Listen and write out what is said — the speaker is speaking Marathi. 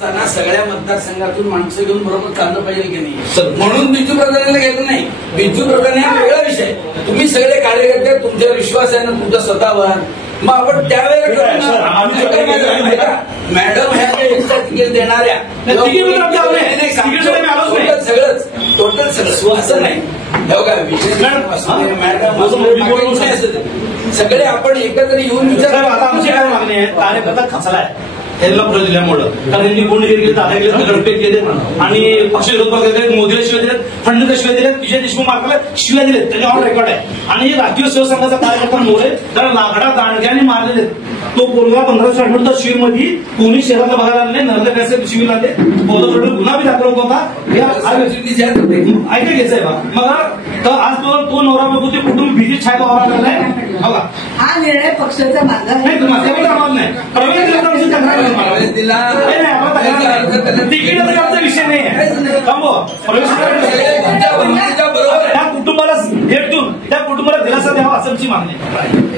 सगळ्या मतदारसंघातून माणसं घेऊन बरोबर चाललं पाहिजे की नाही, म्हणून बिजू प्रधानांना गेलं नाही. बिजू प्रधान हा वेगळा विषय. तुम्ही सगळे कार्यकर्ते तुमच्या विश्वास आहे ना तुमच्या स्वतःवर, मग आपण त्यावेळेला मॅडम ह्या काही एक्स्ट्रा तिकीट देणाऱ्या सगळंच टोटल सगळं असं नाही. मॅडम सगळे आपण एकत्र येऊन विचार. आता आमची काय मागणी आहे, कार्यकर्ता खचलाय यांना पुढे दिल्यामुळं, कारण यांनी गुंडगिरी केली, दादा गेले, गडपेट केले आणि पक्ष विरोध केले, मोदीला शिवाय दिलेत, फडणवीसला शिवाय दिलेत, विजय देशमुख मार्गाला शिवाय दिलेत, त्याच्या ऑन रेकॉर्ड आहे. आणि राष्ट्रीय शिवसंघाचा कार्यकर्ता मोरे त्याला लाकडा दांडग्याने मारलेले. तो पोरगा 1500 आठवड्यात शिवीमध्ये कोणी शहरातला बघायला आले, नर्मदा पॅसेज शिवीला आले, गुन्हा बी दाखल होता. ऐका घ्यायचंय बा मग तर आज तो नवरा बघू ते कुटुंब भीती छाया वावरायला बघा. हा निर्णय पक्षाचा माझा नाही, तिकीटाचा विषय नाही आहे. त्या कुटुंबाला भेटून त्या कुटुंबाला दिलासा द्यावा असं आमची मागणी आहे.